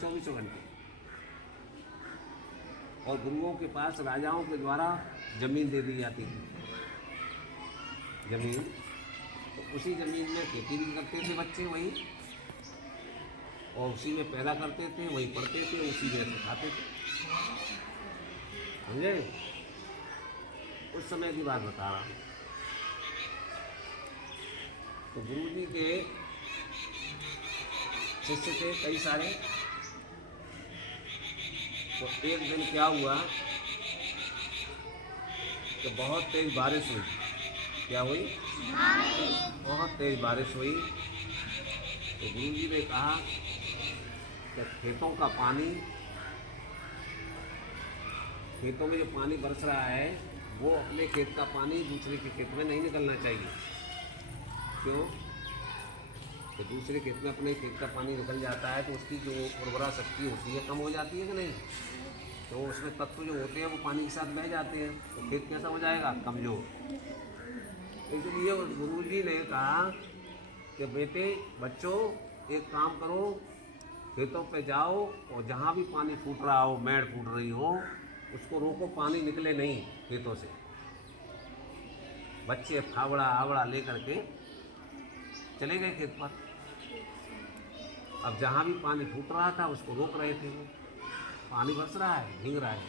24 घंटे। और गुरुओं के पास राजाओं के द्वारा जमीन दे दी जाती थी, जमीन, तो उसी जमीन में खेती भी करते थे बच्चे वही, और उसी में पैदा करते थे, वही पढ़ते थे, उसी में सिखाते थे, समझे? उस समय की बात बता रहा हूँ। तो गुरु जी के शिष्य थे कई सारे। तो एक दिन क्या हुआ कि बहुत तेज बारिश हुई। क्या हुई? बहुत तेज बारिश हुई। तो गुरु जी ने कहा कि खेतों का पानी, खेतों में जो पानी बरस रहा है वो अपने खेत का पानी दूसरे के खेत में नहीं निकलना चाहिए। क्यों? कि दूसरे खेत में अपने खेत का पानी निकल जाता है तो उसकी जो उर्वरा शक्ति होती है कम हो जाती है कि नहीं? तो उसमें तत्व जो होते हैं वो पानी के साथ बह जाते हैं, तो खेत कैसा हो जाएगा? कमज़ोर। इसलिए गुरु जी ने कहा कि बेटे, बच्चों, एक काम करो, खेतों पे जाओ और जहाँ भी पानी फूट रहा हो, मैड़ फूट रही हो, उसको रोको, पानी निकले नहीं खेतों से। बच्चे फावड़ा आवड़ा ले करके चले गए खेत पर। अब जहाँ भी पानी फूट रहा था उसको रोक रहे थे वो। पानी बरस रहा है, भीग रहा है,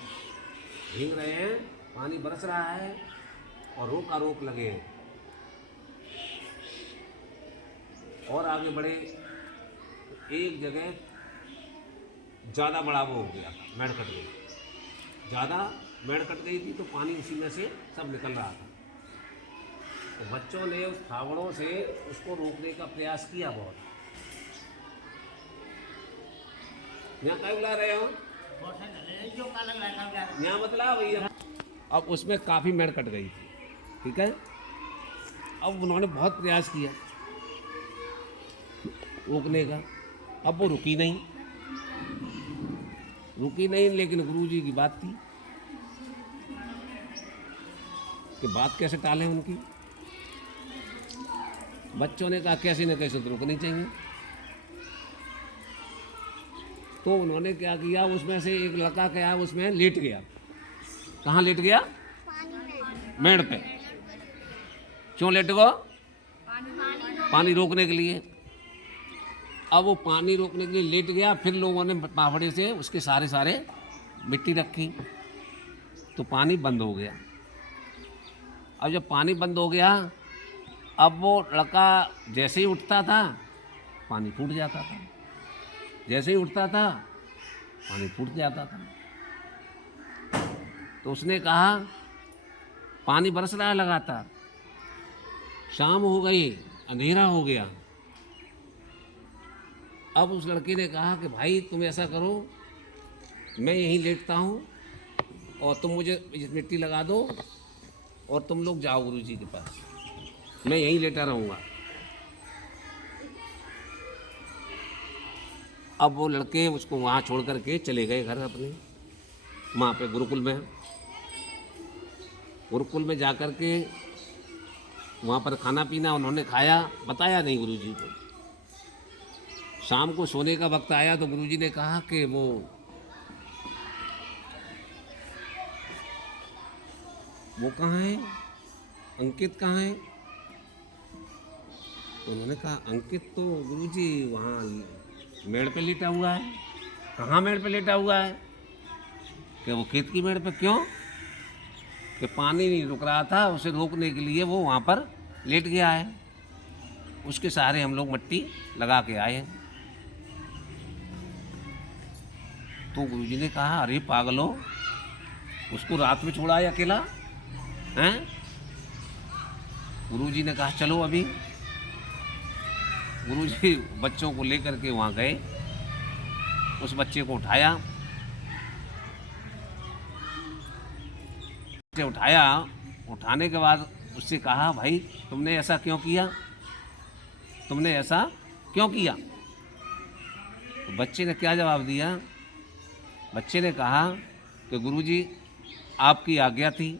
भीग रहे हैं, पानी बरस रहा है और रोका रोक लगे हैं। और आगे बढ़े, एक जगह ज़्यादा बड़ा वो हो गया था, मेड़ कट गई, ज़्यादा मेड़ कट गई थी, तो पानी उसी में से सब निकल रहा था। तो बच्चों ने उस फावड़ों से उसको रोकने का प्रयास किया बहुत। यहाँ क्या बुला रहे हो? यहाँ बतला भैया। अब उसमें काफ़ी मेड़ कट गई थी, ठीक है। अब उन्होंने बहुत प्रयास किया रोकने का, अब वो रुकी नहीं, लेकिन गुरु जी की बात थी कि बात कैसे टालें उनकी। बच्चों ने कहा कैसे न कैसे तो रुकनी चाहिए। तो उन्होंने क्या किया, उसमें से एक लड़का क्या उसमें लेट गया। कहाँ लेट गया? मेड़ पे। क्यों लेट गया? पानी रोकने के लिए। अब वो पानी रोकने के लिए लेट गया, फिर लोगों ने पावड़े से उसके सारे मिट्टी रखी, तो पानी बंद हो गया। अब जब पानी बंद हो गया, अब वो लड़का जैसे ही उठता था पानी फूट जाता था, जैसे ही उठता था पानी फूट जाता था। तो उसने कहा पानी बरस रहा है लगातार, शाम हो गई, अंधेरा हो गया। अब उस लड़के ने कहा कि भाई तुम ऐसा करो, मैं यहीं लेटता हूँ और तुम मुझे मिट्टी लगा दो और तुम लोग जाओ गुरु जी के पास, मैं यहीं लेटा रहूँगा। अब वो लड़के उसको वहाँ छोड़ करके चले गए घर अपने, वहाँ पे गुरुकुल में जा कर के वहाँ पर खाना पीना उन्होंने खाया, बताया नहीं गुरु जी को। शाम को सोने का वक्त आया तो गुरु जी ने कहा कि वो कहाँ है, अंकित कहाँ है? तो उन्होंने कहा अंकित तो गुरुजी वहाँ मेड़ पे लेटा हुआ है। कहाँ मेड़ पे लेटा हुआ है? कि वो खेत की मेड़ पे। क्यों? कि पानी नहीं रुक रहा था, उसे रोकने के लिए वो वहाँ पर लेट गया है, उसके सहारे हम लोग मिट्टी लगा के आए। तो गुरुजी ने कहा अरे पागलो, उसको रात में छोड़ा है अकेला हैं? गुरुजी ने कहा चलो अभी। गुरुजी बच्चों को लेकर के वहाँ गए, उस बच्चे को उठाया, उठाने के बाद उससे कहा भाई तुमने ऐसा क्यों किया, तुमने ऐसा क्यों किया? तो बच्चे ने क्या जवाब दिया? बच्चे ने कहा कि गुरुजी आपकी आज्ञा थी,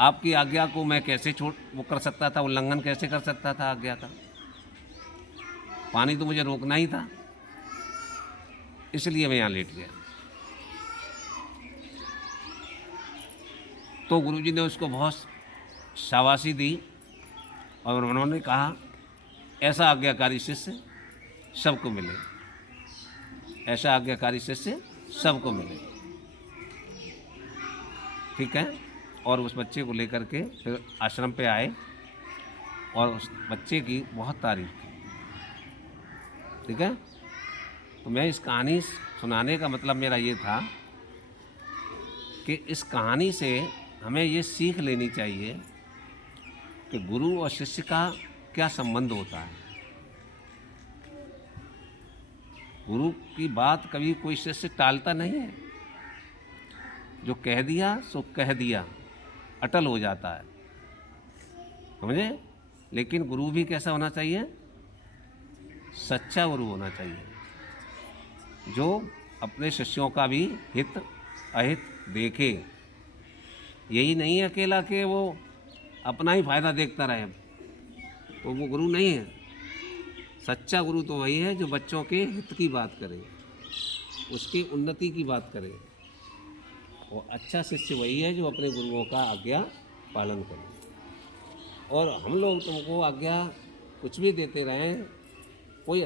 आपकी आज्ञा को मैं कैसे वो कर सकता था, उल्लंघन कैसे कर सकता था आज्ञा का? पानी तो मुझे रोकना ही था। इसलिए मैं यहाँ लेट गया। तो गुरुजी ने उसको बहुत शाबाशी दी और उन्होंने कहा ऐसा आज्ञाकारी शिष्य सबको मिले, ऐसा आज्ञाकारी शिष्य सबको मिले। ठीक है। और उस बच्चे को लेकर के फिर आश्रम पे आए और उस बच्चे की बहुत तारीफ की। ठीक है। तो मैं इस कहानी सुनाने का मतलब मेरा ये था कि इस कहानी से हमें ये सीख लेनी चाहिए कि गुरु और शिष्य का क्या संबंध होता है। गुरु की बात कभी कोई शिष्य टालता नहीं है, जो कह दिया सो कह दिया, अटल हो जाता है, समझे। लेकिन गुरु भी कैसा होना चाहिए, सच्चा गुरु होना चाहिए, जो अपने शिष्यों का भी हित अहित देखे। यही नहीं है अकेला कि वो अपना ही फायदा देखता रहे, तो वो गुरु नहीं है। सच्चा गुरु तो वही है जो बच्चों के हित की बात करे, उसकी उन्नति की बात करे। और अच्छा शिष्य वही है जो अपने गुरुओं का आज्ञा पालन करे। और हम लोग तुमको आज्ञा कुछ भी देते रहें, कोई